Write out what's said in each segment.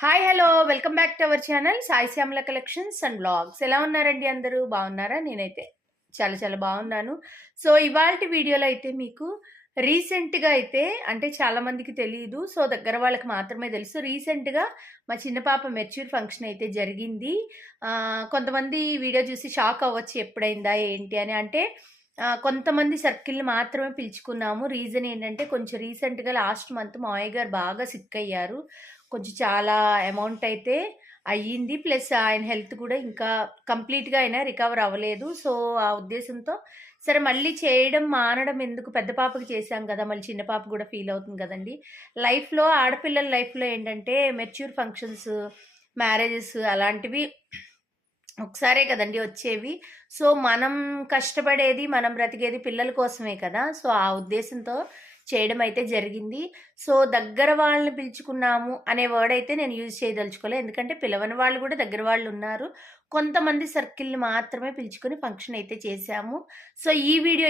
Hi hello welcome back to our channel Sai Shyamala collections and blogs. ఎలా ఉన్నారండి? అందరూ బాగున్నారా? నేనైతే చాలా చాలా బాగున్నాను. సో ఇవాల్టి వీడియోలో అయితే మీకు రీసెంట్గా అయితే అంటే చాలా మందికి తెలియదు, సో దగ్గర వాళ్ళకి మాత్రమే తెలుసు. రీసెంట్గా మా చిన్న పాప మెచ్యూర్ ఫంక్షన్ అయితే జరిగింది. కొంతమంది వీడియో చూసి షాక్ అవ్వచ్చు ఎప్పుడైందా ఏంటి అని. అంటే కొంతమంది సర్కిల్ని మాత్రమే పిలుచుకున్నాము. రీజన్ ఏంటంటే కొంచెం రీసెంట్గా లాస్ట్ మంత్ మావయ్య గారు బాగా సిక్ అయ్యారు. కొంచెం చాలా అమౌంట్ అయితే అయ్యింది. ప్లస్ ఆయన హెల్త్ కూడా ఇంకా కంప్లీట్‌గా అయినా రికవర్ అవ్వలేదు. సో, ఆ ఉద్దేశంతో సరే మళ్ళీ చేయడం మానడం ఎందుకు, పెద్ద పాపకి చేశాం కదా! మళ్ళీ చిన్న పాప కూడా ఫీల్ అవుతుంది కదండీ. లైఫ్‌లో ఆడపిల్లల లైఫ్‌లో ఏంటంటే మెచ్యూర్ ఫంక్షన్స్, మ్యారేజెస్ అలాంటివి ఒకసారే కదండీ వచ్చేవి. సో, మనం కష్టపడేది, మనం బ్రతికేది పిల్లల కోసమే కదా! సో, ఆ ఉద్దేశంతో చేయడం అయితే జరిగింది. సో, దగ్గర వాళ్ళని పిలుచుకున్నాము అనే వర్డ్ అయితే నేను యూజ్ చేయదలుచుకోలే. ఎందుకంటే పిలవని వాళ్ళు కూడా దగ్గర వాళ్ళున్నారు. కొంతమంది సర్కిల్‌ని మాత్రమే పిలుచుకొని ఫంక్షన్ అయితే చేశాము. సో,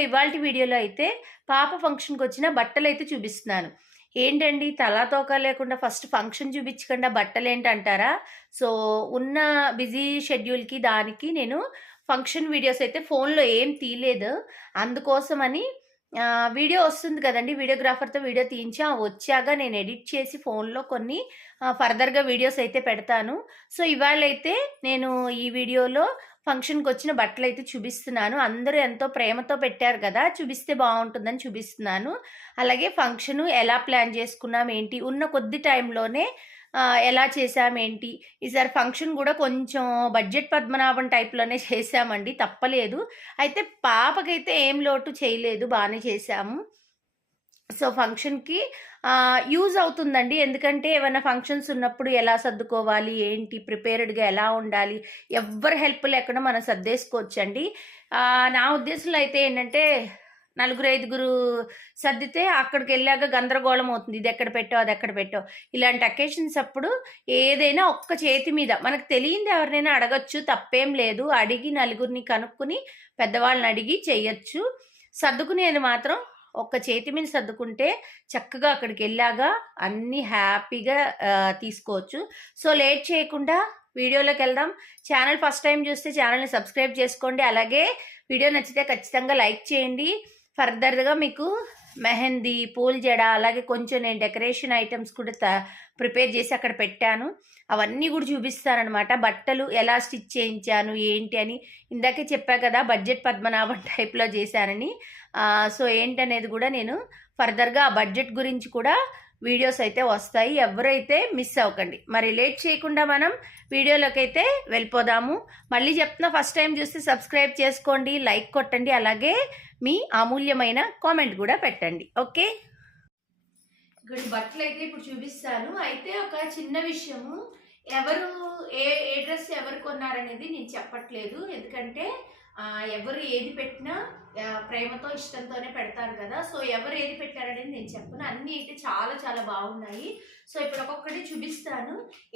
ఇవాల్టి వీడియోలో అయితే పాప ఫంక్షన్‌కొచ్చిన బట్టలైతే చూపిస్తున్నాను. ఏంటండి తలా తోక లేకుండా ఫస్ట్ ఫంక్షన్ చూపించకుండా బట్టలేంటంటారా? సో, ఉన్న బిజీ షెడ్యూల్‌కి దానికి నేను ఫంక్షన్ వీడియోస్ అయితే ఫోన్‌లో ఏం తీయలేదు. అందుకోసమని వీడియో వస్తుంది కదండీ! వీడియోగ్రాఫర్‌తో వీడియో తీయించి వచ్చాక నేను ఎడిట్ చేసి ఫోన్‌లో కొన్ని ఫర్దర్‌గా వీడియోస్ అయితే పెడతాను. సో, ఇవాళైతే నేను ఈ వీడియోలో ఫంక్షన్‌కొచ్చిన బట్టలైతే చూపిస్తున్నాను. అందరూ ఎంతో ప్రేమతో పెట్టారు కదా! చూపిస్తే బావుంటుందని చూపిస్తున్నాను. అలాగే ఫంక్షను ఎలా ప్లాన్ చేసుకున్నాం ఏంటి, ఉన్న కొద్ది టైంలోనే ఎలా చేశాం ఏంటి, ఈసారి ఫంక్షన్ గూడా కొంచెం బడ్జెట్ పద్మనాభం టైప్‌లోనే చేశామండి, తప్పలేదు. అయితే పాపకైతే ఏం లోటు చేయలేదు, బానే చేశాము. సో, ఫంక్షన్‌కి యూజ్ అవుతుందండి. ఎందుకంటే ఏవన్నా ఫంక్షన్స్ ఉన్నప్పుడు ఎలా సర్దుకోవాలి, ఏంటి, ప్రిపేర్డ్‌గా ఎలా ఉండాలి, ఎవ్వరి హెల్ప్ లేకుండా మనం సర్దేసుకోవచ్చండి. నా ఉద్దేశంలో అయితే ఏంటంటే నలుగురు, ఐదుగురు సర్దితే అక్కడికెళ్ళాక గందరగోళం అవుతుంది. ఇదెక్కడ పెట్టావు, అదెక్కడ పెట్టావు. ఇలాంటి అకేషన్స్ అప్పుడు ఏదైనా ఒక్క చేతి మీద మనకు తెలియంది ఎవరినైనా అడగొచ్చు, తప్పేం లేదు. అడిగి నలుగురిని కనుక్కొని పెద్దవాళ్ళని అడిగి చెయ్యొచ్చు. సర్దుకునేది మాత్రం ఒక్క చేతి మీద సర్దుకుంటే చక్కగా అక్కడికెళ్ళాక అన్నీ హ్యాపీగా తీసుకోవచ్చు. సో, లేట్ చేయకుండా వీడియోలోకెళ్దాం. ఛానల్ ఫస్ట్ టైం చూస్తే ఛానల్‌ని సబ్స్క్రైబ్ చేసుకోండి. అలాగే వీడియో నచ్చితే ఖచ్చితంగా లైక్ చేయండి. ఫర్దర్‌గా మీకు మెహందీ, పూల జడ, అలాగే కొంచెం నేను డెకరేషన్ ఐటెమ్స్ కూడా ప్రిపేర్ చేసి అక్కడ పెట్టాను. అవన్నీ కూడా చూపిస్తాననమాట. బట్టలు ఎలా స్టిచ్ చేయించాను ఏంటి అని. ఇందాకే చెప్పా కదా బడ్జెట్ పద్మనాభం టైప్‌లో చేశానని. సో, ఏంటనేది కూడా నేను ఫర్దర్‌గా ఆ బడ్జెట్ గురించి కూడా వీడియోస్ అయితే వస్తాయి. ఎవరైతే మిస్ అవ్వకండి. మరి లేట్ చేయకుండా మనం వీడియోలోకైతే వెళ్ళిపోదాము. మళ్ళీ చెప్తున్నా, ఫస్ట్ టైం చూస్తే సబ్స్క్రైబ్ చేసుకోండి, లైక్ కొట్టండి, అలాగే మీ అమూల్యమైన కామెంట్ కూడా పెట్టండి. ఓకే, ఇక్కడ బట్టలు అయితే ఇప్పుడు చూపిస్తాను. అయితే ఒక చిన్న విషయము, ఎవరు ఏ ఏ డ్రెస్ ఎవరు కొన్నారనేది నేను చెప్పట్లేదు. ఎందుకంటే ఎవరు ఏది పెట్టినా ప్రేమతో ఇష్టంతోనే పెడతారు కదా. సో, ఎవరు ఏది పెట్టారనేది నేను చెప్పను. అన్నీ అయితే చాలా చాలా బాగున్నాయి. సో, ఇప్పుడు ఒక్కొక్కటి చూపిస్తాను.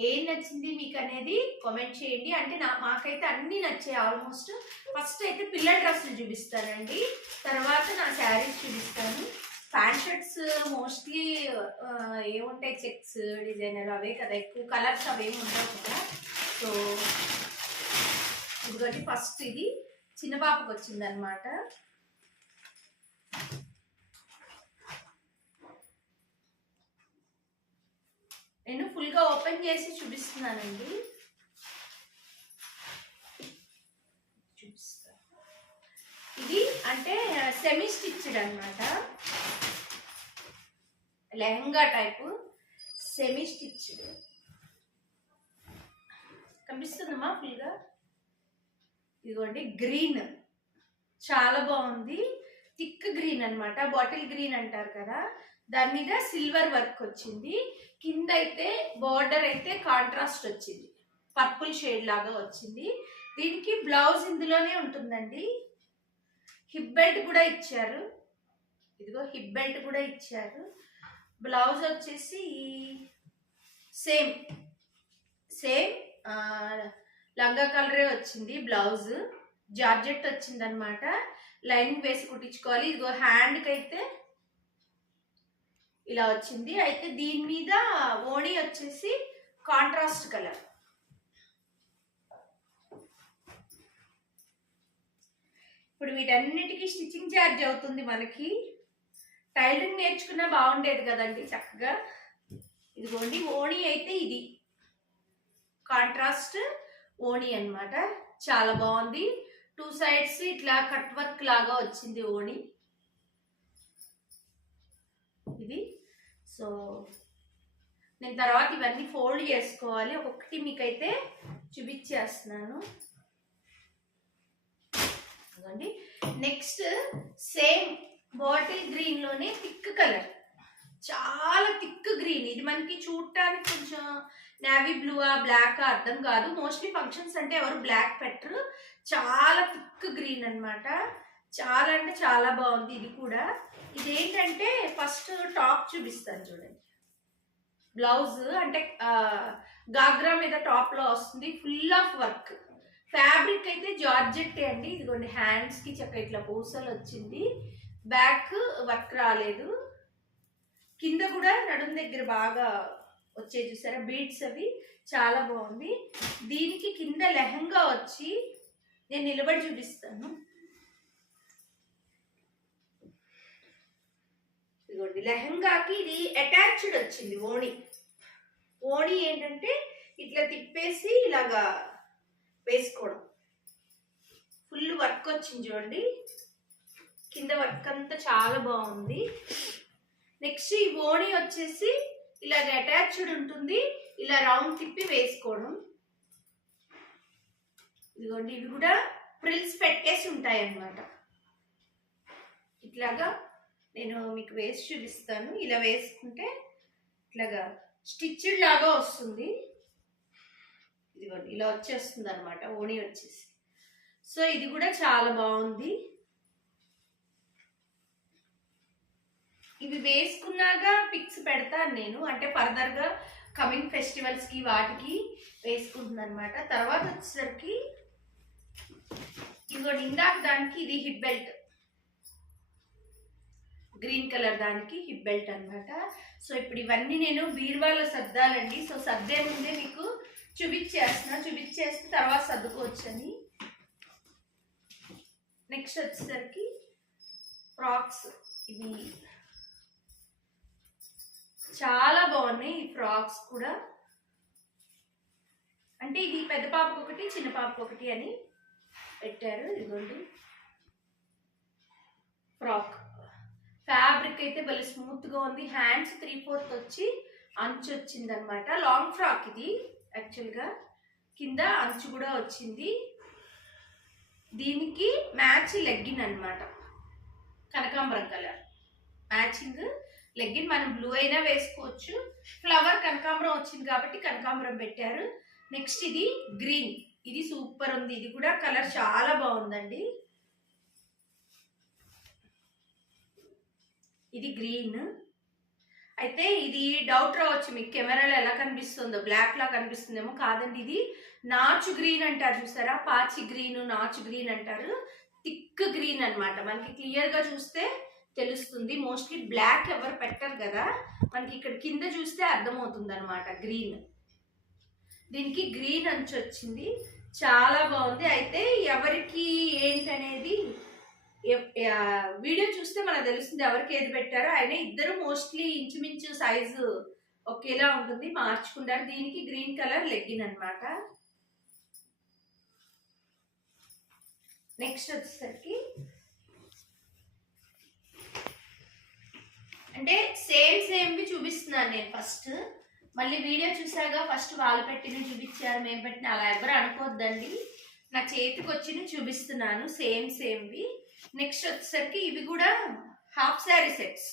ఏం నచ్చింది మీకు అనేది కామెంట్ చేయండి. అంటే మాకైతే అన్నీ నచ్చాయి ఆల్మోస్ట్. ఫస్ట్ అయితే పిల్లల డ్రెస్సులు చూపిస్తానండి, తర్వాత నా శారీస్ చూపిస్తాను. ప్యాంట్ షర్ట్స్ మోస్ట్లీ ఏముంటాయి, చెక్స్ డిజైనర్ అవే కదా, ఎక్కువ కలర్స్ అవేమి ఉండవు కదా. సో, ఇదిగోటి ఫస్ట్ ఇది చిన్న పాపకు వచ్చిందనమాట. నేను ఫుల్గా ఓపెన్ చేసి చూపిస్తున్నానండి. ఇది అంటే సెమీ స్టిచ్డ్ అనమాట, లెహంగా టైపు సెమీ స్టిచ్డ్. కనిపిస్తుందమ్మా ఫుల్గా? ఇదిగోండి గ్రీన్, చాలా బాగుంది. థిక్ గ్రీన్ అనమాట, బాటిల్ గ్రీన్ అంటారు కదా. దాని మీద సిల్వర్ వర్క్ వచ్చింది. కింద అయితే బార్డర్ అయితే కాంట్రాస్ట్ వచ్చింది, పర్పుల్ షేడ్ లాగా వచ్చింది. దీనికి బ్లౌజ్ ఇందులోనే ఉంటుందండి. హిప్ బెల్ట్ కూడా ఇచ్చారు. ఇదిగో హిప్ బెల్ట్ కూడా ఇచ్చారు. బ్లౌజ్ వచ్చేసి సేమ్ సేమ్ లంగా కలరే వచ్చింది. బ్లౌజ్ జార్జెట్ వచ్చింది అనమాట. లైనింగ్ వేసి కుట్టించుకోవాలి. ఇదిగో హ్యాండ్కి అయితే ఇలా వచ్చింది. అయితే దీని మీద ఓణి వచ్చేసి కాంట్రాస్ట్ కలర్. ఇప్పుడు వీటన్నిటికీ స్టిచ్చింగ్ ఛార్జ్ అవుతుంది మనకి. టైలరింగ్ నేర్చుకున్నా బాగుండేది కదండి చక్కగా. ఇదిగోండి ఓణి అయితే ఇది కాంట్రాస్ట్ ఓణి అన్నమాట. చాలా బాగుంది. 2 సైడ్స్ ఇట్లా కట్ వర్క్ లాగా వచ్చింది ఓణి ఇది. సో నేను తర్వాత ఇవన్నీ ఫోల్డ్ చేసుకోవాలి. ఒక్కొక్కటి మీకైతే చూపించేస్తున్నాను. నెక్స్ట్ సేమ్ బాటిల్ గ్రీన్ లోనే థిక్ కలర్, చాలా థిక్ గ్రీన్. ఇది మనకి చూడటానికి కొంచెం నేవీ బ్లూ బ్లాక్ అర్థం కాదు. మోస్ట్లీ ఫంక్షన్స్ అంటే ఎవరు బ్లాక్ పెట్టరు. చాలా థిక్ గ్రీన్ అన్నమాట. చాలా అంటే చాలా బాగుంది ఇది కూడా. ఇదేంటంటే ఫస్ట్ టాప్ చూపిస్తాను చూడండి. బ్లౌజ్ అంటే గాగ్రా మీద టాప్ లో వస్తుంది. Full of work. ఫ్యాబ్రిక్ అయితే జార్జెట్ అండి. ఇదిగోండి హ్యాండ్స్ కి చక్క ఇట్లా పూసలు వచ్చింది. బ్యాక్ వర్క్ రాలేదు. కింద కూడా నడుం దగ్గర బాగా వచ్చే చూసారా బీడ్స్, అవి చాలా బాగుంది. దీనికి కింద లెహంగా వచ్చి నేను నిలబడి చూపిస్తాను. ఇదిగోండి లెహంగాకి ఇది అటాచ్డ్ వచ్చింది ఓణి. ఓణి ఏంటంటే ఇట్లా తిప్పేసి ఇలాగా వేసుకోవడం. ఫుల్ వర్క్ వచ్చింది చూడండి. కింద వర్క్ అంతా చాలా బాగుంది. నెక్స్ట్ ఈ ఓణి వచ్చేసి ఇలాగ అటాచ్డ్ ఉంటుంది. ఇలా రౌండ్ తిప్పి వేసుకోవడం. ఇదిగోండి ఇవి కూడా ప్రిల్స్ పెట్టేసి ఉంటాయి అన్నమాట. ఇట్లాగా నేను మీకు వేసి చూపిస్తాను. ఇలా వేసుకుంటే ఇట్లాగా స్టిచ్డ్ లాగా వస్తుంది. ఇదిగోండి ఇలా వచ్చేస్తుంది అనమాట ఓణి వచ్చేసి. సో ఇది కూడా చాలా బాగుంది. ఇవి వేసుకున్నాక పిక్స్ పెడతాను నేను, అంటే ఫర్దర్ గా కమింగ్ ఫెస్టివల్స్ కి వాటికి వేసుకుంటున్నాను అనమాట. తర్వాత వచ్చేసరికి ఇదిగోండి ఇందాక దానికి ఇది హిప్ బెల్ట్, గ్రీన్ కలర్ దానికి హిప్ బెల్ట్ అనమాట. సో ఇప్పుడు ఇవన్నీ నేను బీరువాలో సర్దాలండి. సో సర్దే ముందే మీకు చూపించేస్తే తర్వాత సర్దుకోవచ్చని. నెక్స్ట్ వచ్చేసరికి ఫ్రాక్స్. ఇవి చాలా బాగున్నాయి ఈ ఫ్రాక్స్ కూడా. అంటే ఇది పెద్ద పాపకు ఒకటి చిన్న పాపకు ఒకటి అని పెట్టారు. ఇదిగోండి ఫ్రాక్. ఫ్యాబ్రిక్ అయితే భలే స్మూత్ గా ఉంది. హ్యాండ్స్ 3/4 వచ్చి అంచు వచ్చింది అనమాట. లాంగ్ ఫ్రాక్ ఇది యాక్చువల్ గా. కింద అంచు కూడా వచ్చింది. దీనికి మ్యాచ్ లెగ్గిన్ అనమాట. కనకాంబరం కలర్ మ్యాచింగ్ లెగ్గిన్. మనం బ్లూ అయినా వేసుకోవచ్చు. ఫ్లవర్ కనకాంబరం వచ్చింది కాబట్టి కనకాంబరం పెట్టారు. నెక్స్ట్ ఇది గ్రీన్. ఇది సూపర్ ఉంది. ఇది కూడా కలర్ చాలా బాగుందండి. ఇది గ్రీన్. అయితే ఇది డౌట్ రావచ్చు మీకు, కెమెరాలో ఎలా కనిపిస్తుందో, బ్లాక్ లా కనిపిస్తుందేమో. కాదండి, ఇది నాచు గ్రీన్ అంటారు చూసారా, పాచి గ్రీన్, నాచు గ్రీన్ అంటారు. థిక్ గ్రీన్ అన్నమాట. మనకి క్లియర్ గా చూస్తే తెలుస్తుంది. మోస్ట్లీ బ్లాక్ ఎవరు పెట్టరు కదా, మనకి ఇక్కడ కింద చూస్తే అర్థమవుతుంది అనమాట గ్రీన్. దీనికి గ్రీన్ అంచు వచ్చింది. చాలా బాగుంది. అయితే ఎవరికి ఏంటనేది వీడియో చూస్తే మనకు తెలుస్తుంది ఎవరికి ఏది పెట్టారో. అయినా ఇద్దరు మోస్ట్లీ ఇంచుమించు సైజు ఒకేలా ఉంటుంది, మార్చుకుంటారు. దీనికి గ్రీన్ కలర్ లెగ్గిన్ అనమాట. నెక్స్ట్ వచ్చేసరికి అంటే సేమ్వి చూపిస్తున్నాను నేను ఫస్ట్. మళ్ళీ వీడియో చూసాగా ఫస్ట్ వాళ్ళు పెట్టినవి చూపించారు, మేము పెట్టిన అలా ఎవరు అనుకోవద్దండి. నా చేతికి వచ్చినవి చూపిస్తున్నాను సేమ్వి. నెక్స్ట్ వచ్చేసరికి ఇవి కూడా హాఫ్ శారీ సెట్స్.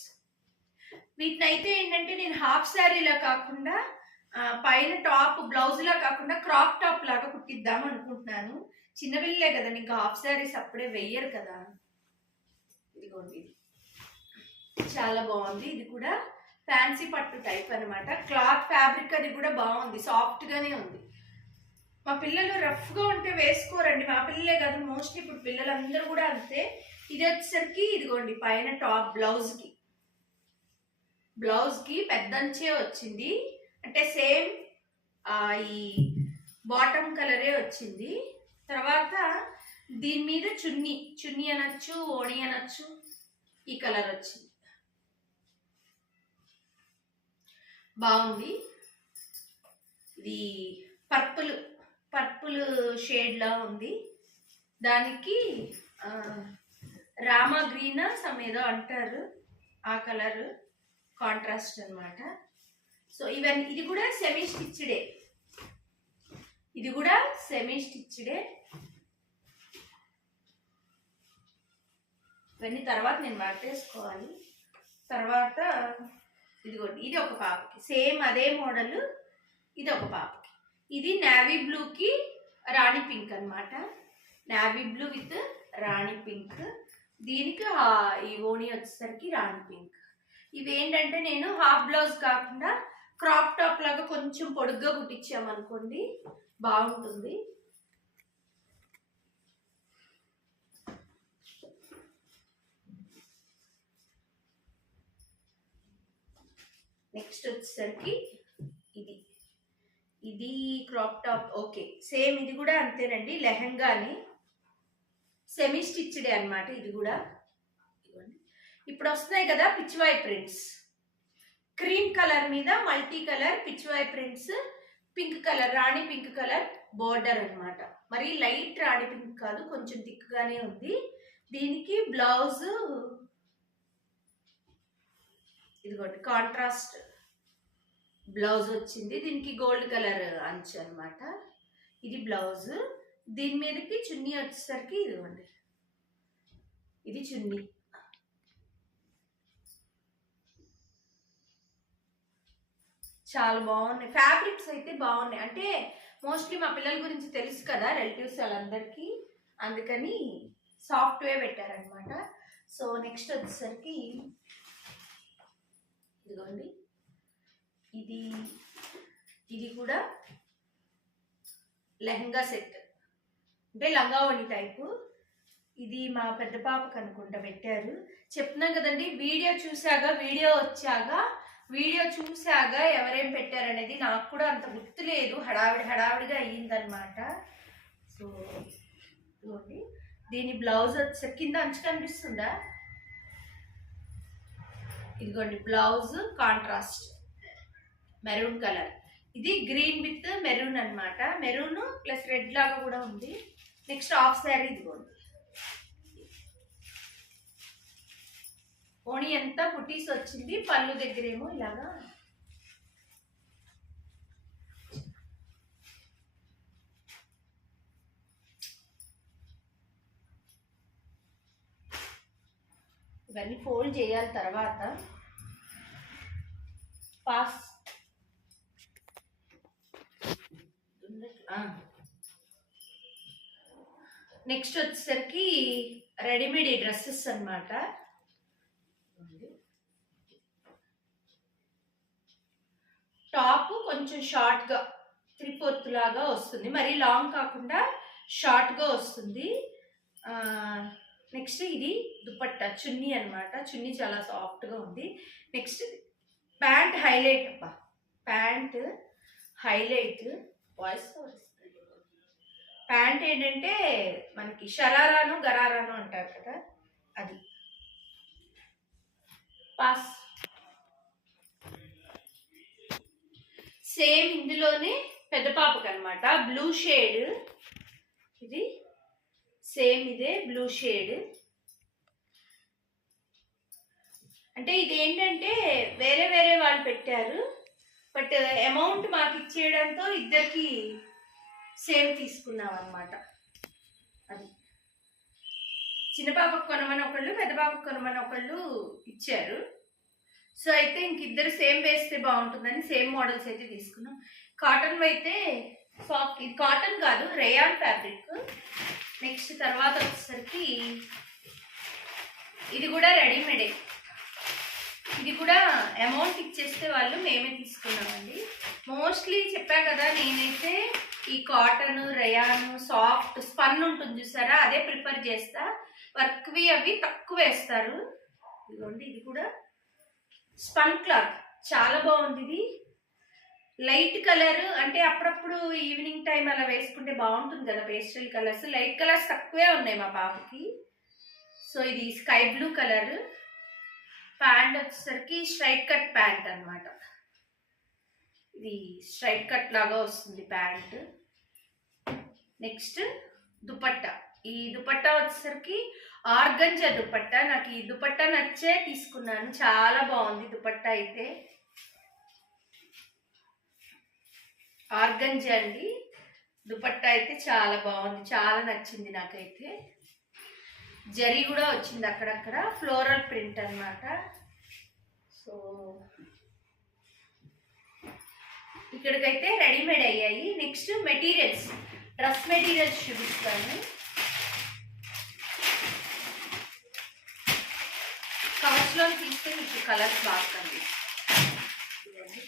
వీటినైతే ఏంటంటే నేను హాఫ్ శారీలా కాకుండా పైన టాప్ బ్లౌజ్ లా కాకుండా క్రాప్ టాప్ లాగా కుట్టిద్దాం అనుకుంటున్నాను. చిన్నపిల్లలే కదండి, ఇంకా హాఫ్ శారీస్ అప్పుడే వెయ్యరు కదా. ఇదిగోండి చాలా బాగుంది. ఇది కూడా ఫ్యాన్సీ పట్టు టైప్ అనమాట. క్లాత్ ఫ్యాబ్రిక్ అది కూడా బాగుంది, సాఫ్ట్ గానే ఉంది. మా పిల్లలు రఫ్ గా ఉంటే వేసుకోరండి. మా పిల్లలే కాదు, మోస్ట్లీ ఇప్పుడు పిల్లలందరూ కూడా అంతే. ఇది వచ్చేసరికి ఇదిగోండి పైన టాప్ బ్లౌజ్ కి పెద్దంచే వచ్చింది. అంటే సేమ్ ఈ బాటమ్ కలరే వచ్చింది. తర్వాత దీని మీద చున్నీ అనొచ్చు, ఓణి అనొచ్చు, ఈ కలర్ వచ్చింది. బాగుంది. ఇది పర్పుల్ షేడ్ లా ఉంది. దానికి రామా గ్రీన్ ఏదో అంటారు, ఆ కలర్ కాంట్రాస్ట్ అన్నమాట. సో ఇది కూడా సెమీ స్టిచ్డే. ఇవన్నీ తర్వాత నేను మార్చేసుకోవాలి. తర్వాత ఇదిగోండి, ఇది ఒక పాపకి సేమ్ అదే మోడల్. ఇది ఒక పాపకి. ఇది నేవీ బ్లూకి రాణి పింక్ అన్నమాట. Navy blue with Rani pink. దీనికి ఈ ఓణి వచ్చేసరికి రాణి పింక్. ఇవేంటంటే నేను హాఫ్ బ్లౌజ్ కాకుండా క్రాప్ టాప్ లాగా కొంచెం పొడుగ్గా కుట్టించామనుకోండి, బాగుంటుంది. నెక్స్ట్ వచ్చేసరికి ఇది క్రాప్ టాప్. ఓకే, సేమ్ ఇది కూడా అంతేనండి. లెహంగాని సెమీ స్టిచ్డే అన్నమాట. ఇది కూడా ఇప్పుడు వస్తున్నాయి కదా పిచ్చివాయి ప్రింట్స్. క్రీమ్ కలర్ మీద multi colour పిచ్చివాయి prints. Pink colour, రాణి పింక్ కలర్ బోర్డర్ అన్నమాట. మరి లైట్ రాణి పింక్ కాదు, కొంచెం థిక్గానే ఉంది. దీనికి బ్లౌజ్ ఇదిగోండి, కాంట్రాస్ట్ బ్లౌజ్ వచ్చింది. దీనికి గోల్డ్ కలర్ అంచు అన్నమాట. ఇది బ్లౌజ్. దీని మీదకి చున్నీ వచ్చేసరికి ఇదిగోండి, ఇది చున్నీ. చాలా బాగున్నాయి. ఫ్యాబ్రిక్స్ అయితే బాగున్నాయి. అంటే మోస్ట్లీ మా పిల్లల గురించి తెలుసు కదా రిలేటివ్స్ వాళ్ళందరికీ, అందుకని సాఫ్ట్వేర్ పెట్టారనమాట. సో నెక్స్ట్ వచ్చేసరికి ఇదిగోండి, ఇది కూడా లెహంగా సెట్, అంటే లంగా ఓణి టైపు. ఇది మా పెద్ద పాపకు అనుకుంటా పెట్టారు. చెప్తున్నాం కదండి, వీడియో చూసాక ఎవరేం పెట్టారనేది నాకు కూడా అంత గుర్తులేదు. హడావిడిగా అయ్యిందనమాట. సో ఇదిగోండి, దీని బ్లౌజ్ వచ్చేసరికి కింద అంచు కనిపిస్తుందా? ఇదిగోండి, బ్లౌజ్ కాంట్రాస్ట్ మెరూన్ కలర్. ఇది గ్రీన్ విత్ మెరూన్ అన్నమాట. మెరూన్ ప్లస్ రెడ్ లాగా కూడా ఉంది. Next half sari. ఇదిగోండి, ఓణి ఎంత పుట్టీస్ వచ్చింది, పళ్ళు దగ్గరేమో ఇలాగా ఇవన్నీ ఫోల్డ్ చేయాలి. తర్వాత పాస్ నెక్స్ట్ వచ్చేసరికి రెడీమేడ్ డ్రెస్సెస్ అన్నమాట. టాప్ కొంచెం షార్ట్గా 3/4 లాగా వస్తుంది, మరీ లాంగ్ కాకుండా షార్ట్గా వస్తుంది. నెక్స్ట్ ఇది దుపట్టా చున్నీ అన్నమాట. చున్నీ చాలా సాఫ్ట్గా ఉంది. Next pant highlight. Pant highlight voice pant ఏంటంటే మనకి షరారాను గరారాను అంటారు కదా, అది. పాస్ సేమ్ ఇందులోనే పెద్ద పాపకి అనమాట. Blue shade. ఇది సేమ్ ఇదే బ్లూ షేడ్. అంటే ఇదేంటంటే వేరే వాళ్ళు పెట్టారు, బట్ అమౌంట్ మాకు ఇచ్చేయడంతో ఇద్దరికి సేమ్ తీసుకున్నాం అనమాట. అది చిన్న పాపకు కొనమని ఒకళ్ళు, పెద్ద పాపకు కొనమని ఒకళ్ళు ఇచ్చారు. సో అయితే ఇంకిద్దరు సేమ్ వేస్తే బాగుంటుందని సేమ్ మోడల్స్ అయితే తీసుకున్నాం. కాటన్ అయితే సాఫ్ట్, ఇది కాటన్ కాదు, రేయాన్ ఫ్యాబ్రిక్. నెక్స్ట్ తర్వాత వచ్చేసరికి ఇది కూడా రెడీమేడే. ఇది కూడా అమౌంట్ ఇచ్చేస్తే వాళ్ళు మేమే తీసుకున్నామండి. మోస్ట్లీ చెప్పా కదా, నేనైతే ఈ కాటన్, రేయాన్, సాఫ్ట్ స్పన్ ఉంటుంది చూసారా, అదే ప్రిఫర్ చేస్తా. వర్క్వి అవి తక్కువ వేస్తారు. ఇదిగోండి, ఇది కూడా స్పన్ క్లాత్ చాలా బాగుంది. ఇది లైట్ కలర్ అంటే అప్పుడప్పుడు ఈవినింగ్ టైం అలా వేసుకుంటే బాగుంటుంది కదా, పేస్టల్ కలర్స్. లైట్ కలర్స్ తక్కువే ఉన్నాయి మా పాపకి. సో ఇది స్కై బ్లూ కలర్. ప్యాంట్ వచ్చేసరికి స్ట్రైట్ కట్ ప్యాంట్ అనమాట. ఇది స్ట్రైట్ కట్ లాగా వస్తుంది ప్యాంట్. నెక్స్ట్ దుపట్టా. ఈ దుపట్టా వచ్చేసరికి ఆర్గంజా దుపట్టా. నాకు ఈ దుపట్టా నచ్చే తీసుకున్నాను, చాలా బాగుంది దుపట్టా అయితే. ఆర్గంజా అండి దుపట్టా అయితే చాలా బాగుంది, చాలా నచ్చింది నాకైతే. జరీ కూడా వచ్చింది అక్కడక్కడ, ఫ్లోరల్ ప్రింట్ అన్నమాట. సో ఇక్కడికైతే రెడీమేడ్ అయ్యాయి. నెక్స్ట్ మెటీరియల్స్, డ్రెస్ మెటీరియల్స్ చూపిస్తాను. కవర్స్లో తీస్తే మీకు కలర్స్ బాగా కనిపిస్తుంది.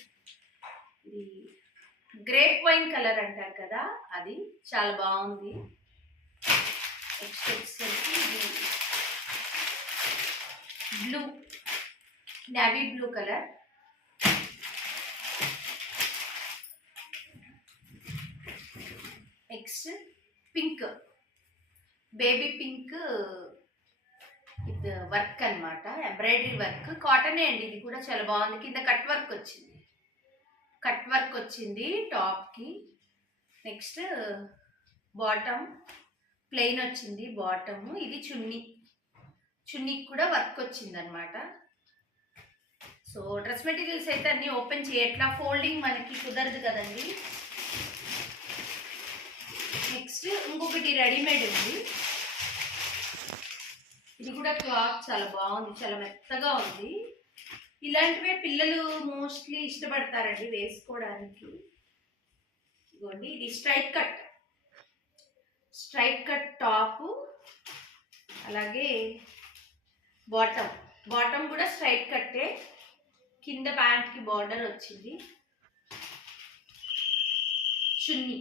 ఇది గ్రేప్ వైన్ కలర్ అంటారు కదా, అది చాలా బాగుంది. నెక్స్ట్ వచ్చేసరికి ఇది blue, navy blue colour. Next pink, baby pink ఇది వర్క్ అనమాట, ఎంబ్రాయిడరీ వర్క్. కాటనే అండి, ఇది కూడా చాలా బాగుంది. కింద కట్ వర్క్ వచ్చింది, కట్ వర్క్ వచ్చింది టాప్కి. నెక్స్ట్ బాటమ్ ప్లెయిన్ వచ్చింది బాటమ్. ఇది చున్నీ, చున్నీకి కూడా వర్క్ వచ్చింది అనమాట. సో డ్రెస్ మెటీరియల్స్ అయితే అన్నీ ఓపెన్ చేయట్లా, ఫోల్డింగ్ మనకి కుదరదు కదండి. నెక్స్ట్ ఇంకొకటి రెడీమేడ్ ఉంది. ఇది కూడా క్లాత్ చాలా బాగుంది, చాలా మెత్తగా ఉంది. ఇలాంటివే పిల్లలు మోస్ట్లీ ఇష్టపడతారండి వేసుకోవడానికి. ఇదిగోండి, ఇది straight cut, straight cut top. అలాగే బాటమ్, బాటమ్ కూడా స్ట్రైట్ కట్టే. కింద ప్యాంట్కి బార్డర్ వచ్చింది. చున్నీ,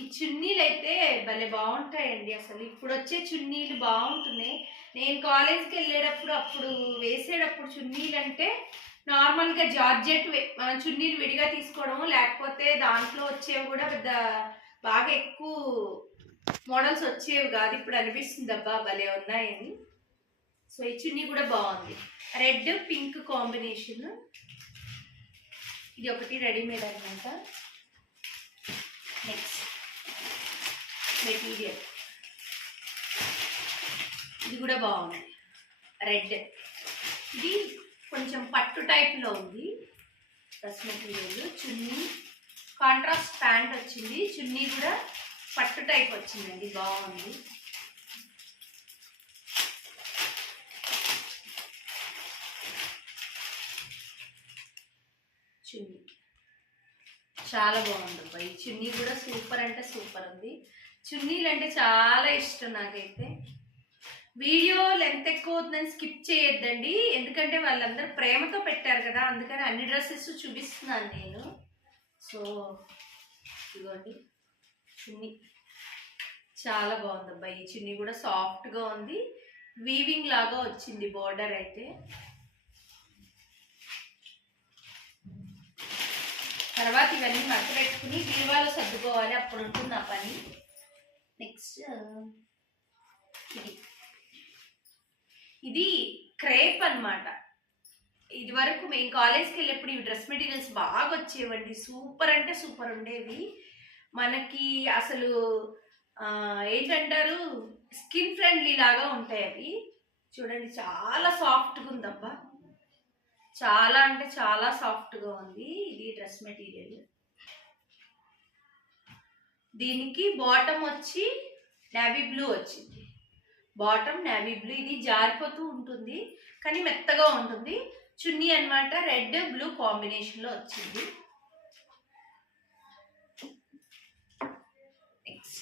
ఈ చున్నీలు అయితే భలే బాగుంటాయండి. అసలు ఇప్పుడు వచ్చే చున్నీలు బాగుంటున్నాయి. నేను కాలేజ్కి వెళ్ళేటప్పుడు అప్పుడు వేసేటప్పుడు చున్నీలు అంటే నార్మల్గా జార్జెట్ మనం చున్నీలు విడిగా తీసుకోవడము, లేకపోతే దాంట్లో వచ్చేవి కూడా పెద్ద బాగా ఎక్కువ మోడల్స్ వచ్చేవి కాదు. ఇప్పుడు అనిపిస్తుంది అబ్బా భలే ఉన్నాయని. సో ఈ చున్నీ కూడా బాగుంది, రెడ్ పింక్ కాంబినేషన్. ఇది ఒకటి రెడీమేడ్ అనమాట. నెక్స్ట్ మెటీరియల్, ఇది కూడా బాగుంది, రెడ్. ఇది కొంచెం పట్టు టైప్లో ఉంది డ్రెస్ మెటీరియల్. చున్నీ కాంట్రాస్ట్ ప్యాంట్ వచ్చింది, చున్నీ కూడా పట్టు టైప్ వచ్చిందండి, బాగుంది. చున్నీ చాలా బాగుంది అబ్బా. ఈ చున్నీ కూడా సూపర్ అంటే సూపర్ ఉంది. చున్నీలు అంటే చాలా ఇష్టం నాకైతే. వీడియో లెంత్ ఎక్కువ అవుతుందని స్కిప్ చేయొద్దండి, ఎందుకంటే వాళ్ళందరూ ప్రేమతో పెట్టారు కదా, అందుకని అన్ని డ్రెస్సెస్ చూపిస్తున్నాను నేను. సో ఇదిగోండి చున్నీ చాలా బాగుంది అబ్బా. ఈ చున్నీ కూడా సాఫ్ట్గా ఉంది, వీవింగ్ లాగా వచ్చింది బార్డర్ అయితే. తర్వాత ఇవన్నీ మడత పెట్టుకుని బీరువాలో సర్దుకోవాలి, అప్పుడు ఉంటుంది ఆ పని. నెక్స్ట్ ఇది క్రేప్ అనమాట. ఇది వరకు మేము కాలేజ్కి వెళ్ళేప్పుడు ఇవి డ్రెస్ మెటీరియల్స్ బాగా వచ్చేవండి, సూపర్ అంటే సూపర్ ఉండేవి. మనకి అసలు ఏంటంటారు, స్కిన్ ఫ్రెండ్లీ లాగా ఉంటాయి అవి. చూడండి చాలా సాఫ్ట్గా ఉందబ్బా, చాలా అంటే చాలా సాఫ్ట్గా ఉంది. ఇది డ్రెస్ మెటీరియల్. దీనికి బాటమ్ వచ్చి నేవీ బ్లూ వచ్చింది, బాటమ్ నేవీ బ్లూ. ఇది జారిపోతూ ఉంటుంది కానీ మెత్తగా ఉంటుంది. చున్నీ అన్నమాట రెడ్ బ్లూ కాంబినేషన్లో వచ్చింది. నెక్స్ట్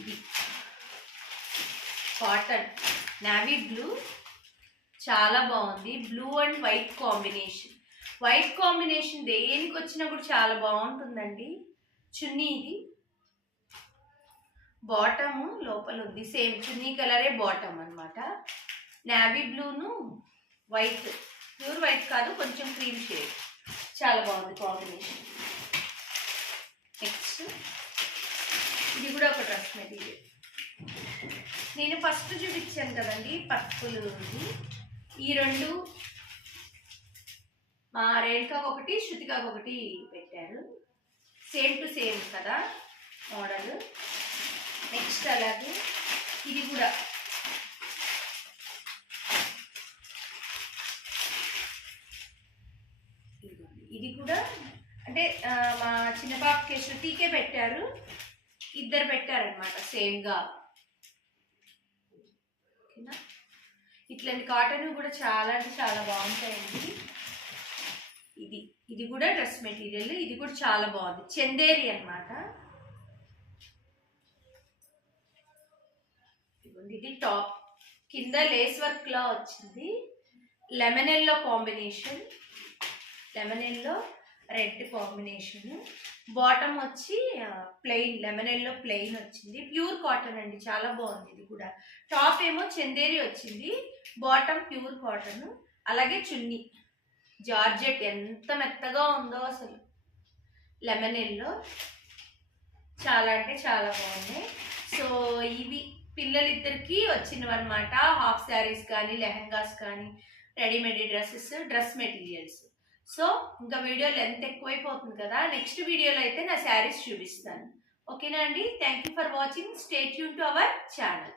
ఇది కాటన్ నేవీ బ్లూ, చాలా బాగుంది. Blue and white combination, white combination దేనికి వచ్చినా కూడా చాలా బాగుంటుందండి. చున్నీ ఇది బాటము లోపల ఉంది, సేమ్ చున్నీ కలరే బాటమ్ అనమాట. నేవీ బ్లూను వైట్, ప్యూర్ వైట్ కాదు, కొంచెం క్రీమ్ షేడ్. చాలా బాగుంది కాంబినేషన్. నెక్స్ట్ ఇది కూడా ఒక డ్రెస్ మెటీరియల్. నేను ఫస్ట్ చూపించాను కదండి పర్పుల్, ఈ రెండు మా రేణుకాకు ఒకటి, శృతికాకు ఒకటి పెట్టారు. సేమ్ టు సేమ్ కదా మోడల్. నెక్స్ట్ అలాగే ఇది కూడా ఇది కూడా అంటే మా చిన్న పాపకి శృతికే పెట్టారు, ఇద్దరు పెట్టారనమాట సేమ్గా. ఓకేనా, ఇట్లాంటి కాటన్ కూడా చాలా అంటే చాలా బాగుంటాయండి. ఇది కూడా డ్రెస్ మెటీరియల్, ఇది కూడా చాలా బాగుంది, చందేరి అనమాట. ఇది టాప్, కింద లేస్ వర్క్ లా వచ్చింది, lemon yellow combination, lemon yellow red combination. Bottom వచ్చి ప్లెయిన్, లెమన్ ఎల్లో ప్లెయిన్ వచ్చింది, ప్యూర్ కాటన్ అండి, చాలా బాగుంది. ఇది కూడా టాప్ ఏమో చందేరి వచ్చింది, బాటమ్ ప్యూర్ కాటన్. అలాగే చున్నీ జార్జెట్, ఎంత మెత్తగా ఉందో అసలు, లెమన్ ఎల్లో, చాలా అంటే చాలా బాగున్నాయి. సో ఇవి పిల్లలిద్దరికి వచ్చినవి అనమాట, హాఫ్ శారీస్ కానీ లెహంగాస్ కానీ readymade dresses, dress materials. So ఇంకా వీడియో లెంత్ ఎక్కువైపోతుంది కదా, నెక్స్ట్ వీడియోలో అయితే నా శారీస్ చూపిస్తాను. ఓకేనా అండి, thank you for watching, stay tune to our channel.